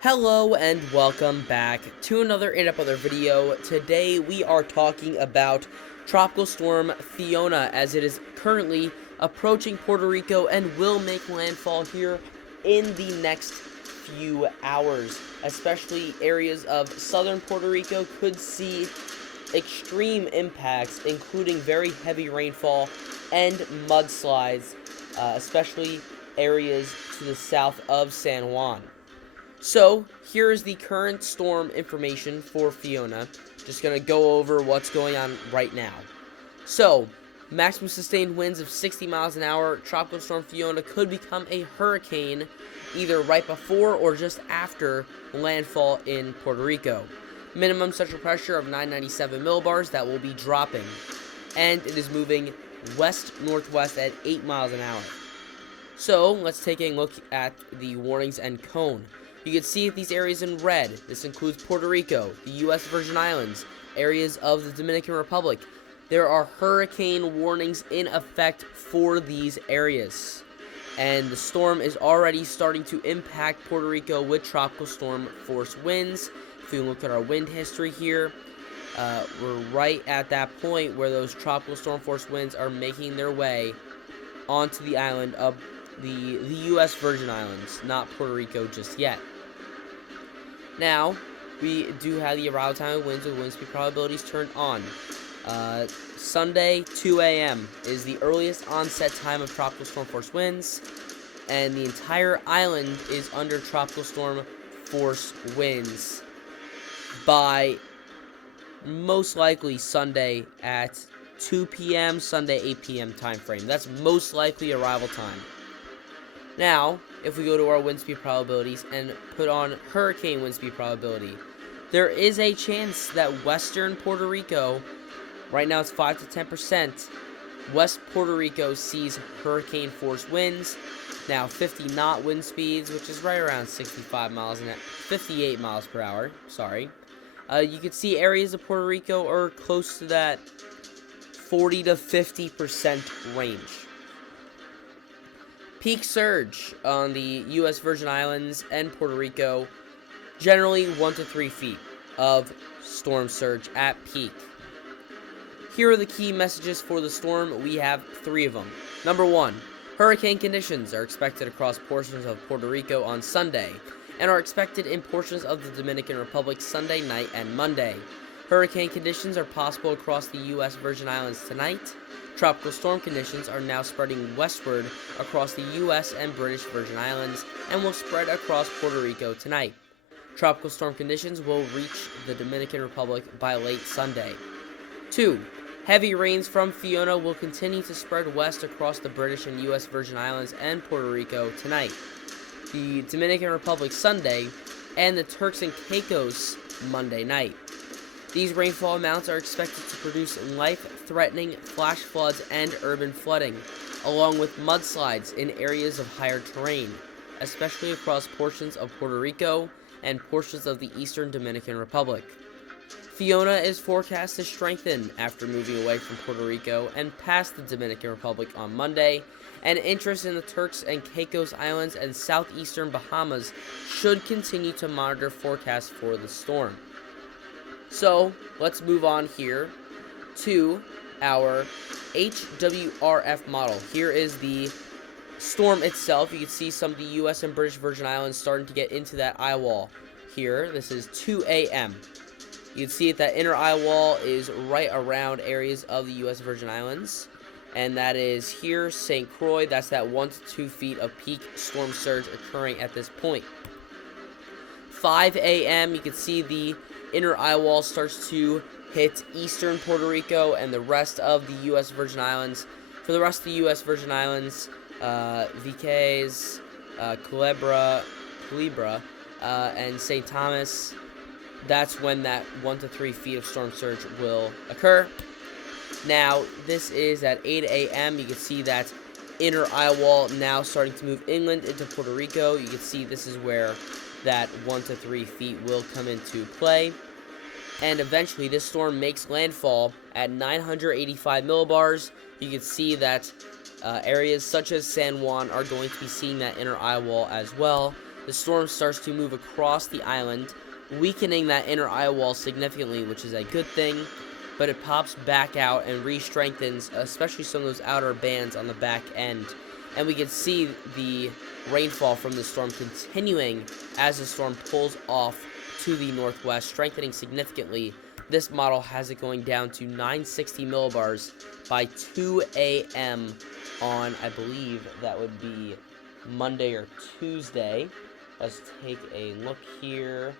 Hello and welcome back to another other video. Today we are talking about Tropical Storm Fiona as it is currently approaching Puerto Rico and will make landfall here in the next few hours. Especially areas of southern Puerto Rico could see extreme impacts, including very heavy rainfall and mudslides, especially areas to the south of San Juan. So, here is the current storm information for Fiona. Just going to go over what's going on right now. So, maximum sustained winds of 60 miles an hour. Tropical Storm Fiona could become a hurricane either right before or just after landfall in Puerto Rico. Minimum central pressure of 997 millibars that will be dropping. And it is moving west-northwest at 8 miles an hour. So, let's take a look at the warnings and cone. You can see these areas in red. This includes Puerto Rico, the U.S. Virgin Islands, areas of the Dominican Republic. There are hurricane warnings in effect for these areas. And the storm is already starting to impact Puerto Rico with tropical storm force winds. If you look at our wind history here, we're right at that point where those tropical storm force winds are making their way onto the island of the U.S. Virgin Islands, not Puerto Rico just yet. Now, we do have the arrival time of winds with wind speed probabilities turned on. Sunday, 2 a.m. is the earliest onset time of tropical storm force winds, and the entire island is under tropical storm force winds by most likely Sunday at 2 p.m., Sunday 8 p.m. time frame. That's most likely arrival time. Now, if we go to our wind speed probabilities and put on hurricane wind speed probability, there is a chance that western Puerto Rico, right now it's 5 to 10%, West Puerto Rico sees hurricane force winds, now 50 knot wind speeds, which is right around 58 miles per hour, sorry. You can see areas of Puerto Rico are close to that 40 to 50% range. Peak surge on the U.S. Virgin Islands and Puerto Rico, generally 1 to 3 feet of storm surge at peak. Here are the key messages for the storm. We have 3 of them. Number 1, hurricane conditions are expected across portions of Puerto Rico on Sunday and are expected in portions of the Dominican Republic Sunday night and Monday. Hurricane conditions are possible across the U.S. Virgin Islands tonight. Tropical storm conditions are now spreading westward across the U.S. and British Virgin Islands and will spread across Puerto Rico tonight. Tropical storm conditions will reach the Dominican Republic by late Sunday. 2. Heavy rains from Fiona will continue to spread west across the British and U.S. Virgin Islands and Puerto Rico tonight, the Dominican Republic Sunday, and the Turks and Caicos Monday night. These rainfall amounts are expected to produce life-threatening flash floods and urban flooding, along with mudslides in areas of higher terrain, especially across portions of Puerto Rico and portions of the eastern Dominican Republic. Fiona is forecast to strengthen after moving away from Puerto Rico and past the Dominican Republic on Monday, and interest in the Turks and Caicos Islands and southeastern Bahamas should continue to monitor forecasts for the storm. So, let's move on here to our HWRF model. Here is the storm itself. You can see some of the U.S. and British Virgin Islands starting to get into that eye wall here. This is 2 a.m. You can see that inner eye wall is right around areas of the U.S. Virgin Islands. And that is here, St. Croix. That's that 1 to 2 feet of peak storm surge occurring at this point. 5 a.m. You can see the inner eye wall starts to hit eastern Puerto Rico and the rest of the U.S. Virgin Islands. For the rest of the U.S. Virgin Islands, Vieques, Culebra, and St. Thomas, that's when that 1 to 3 feet of storm surge will occur. Now, this is at 8 a.m. You can see that inner eye wall now starting to move inland into Puerto Rico. You can see this is where that 1 to 3 feet will come into play. And eventually, this storm makes landfall at 985 millibars. You can see that areas such as San Juan are going to be seeing that inner eye wall as well. the storm starts to move across the island, weakening that inner eye wall significantly, which is a good thing, but it pops back out and re-strengthens, especially some of those outer bands on the back end. And we can see the rainfall from the storm continuing as the storm pulls off to the northwest, strengthening significantly. This model has it going down to 960 millibars by 2 a.m. on, I believe that would be Monday or Tuesday. Let's take a look here.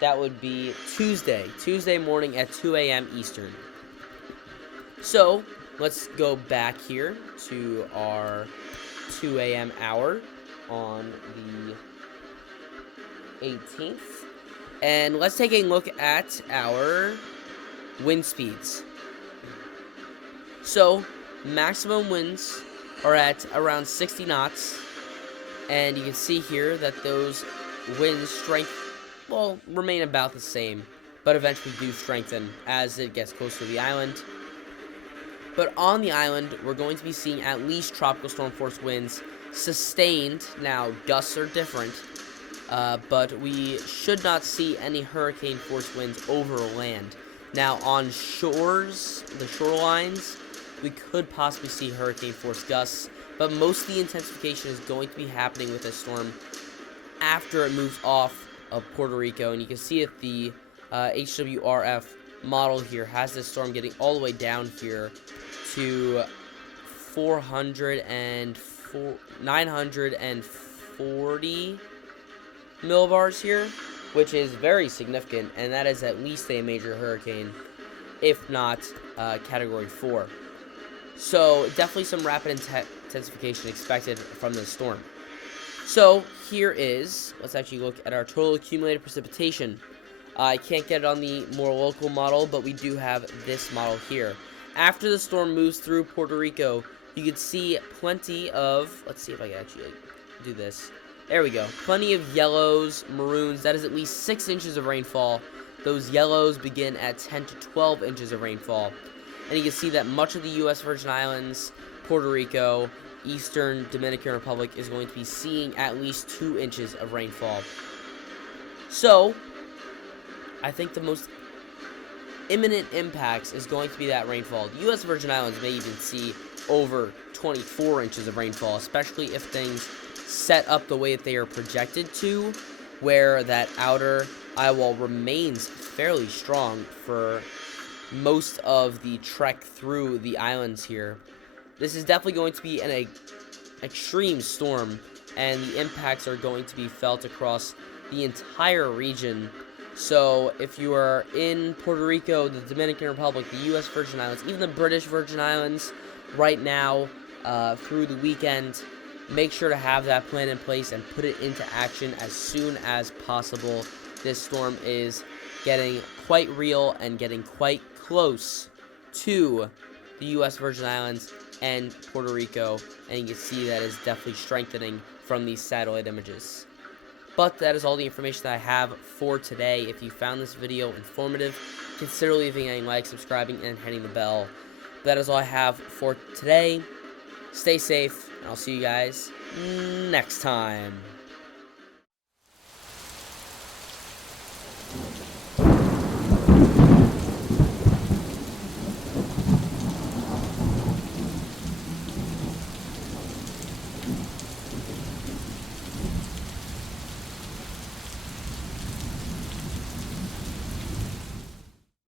That would be Tuesday morning at 2 a.m. Eastern. So, let's go back here to our 2 a.m. hour on the 18th. And let's take a look at our wind speeds. So, maximum winds are at around 60 knots. And you can see here that those wind strength will remain about the same, but eventually do strengthen as it gets closer to the island. But on the island, we're going to be seeing at least tropical storm force winds sustained. Now, gusts are different, but we should not see any hurricane force winds over land. Now, on shores, the shorelines, we could possibly see hurricane force gusts, but most of the intensification is going to be happening with this storm after it moves off of Puerto Rico. And you can see that the HWRF model here has this storm getting all the way down here to 940 millibars here, which is very significant, and that is at least a major hurricane, if not Category 4. So definitely some rapid intensification expected from this storm. So here is, let's actually look at our total accumulated precipitation. I can't get it on the more local model, but we do have this model here. After the storm moves through Puerto Rico, you can see plenty of, let's see if I can actually do this. There we go. Plenty of yellows, maroons. That is at least 6 inches of rainfall. Those yellows begin at 10 to 12 inches of rainfall. And you can see that much of the U.S. Virgin Islands, Puerto Rico, Eastern Dominican Republic is going to be seeing at least 2 inches of rainfall. So, I think the most imminent impacts is going to be that rainfall. The U.S. Virgin Islands may even see over 24 inches of rainfall, especially if things set up the way that they are projected to, where that outer eye wall remains fairly strong for most of the trek through the islands here. This is definitely going to be an extreme storm, and the impacts are going to be felt across the entire region. So if you are in Puerto Rico, the Dominican Republic, the U.S. Virgin Islands, even the British Virgin Islands right now through the weekend, make sure to have that plan in place and put it into action as soon as possible. This storm is getting quite real and getting quite close to the U.S. Virgin Islands and Puerto Rico, and you can see that is definitely strengthening from these satellite images. But that is all the information that I have for today. If you found this video informative, consider leaving a like, subscribing, and hitting the bell. That is all I have for today. Stay safe, and I'll see you guys next time.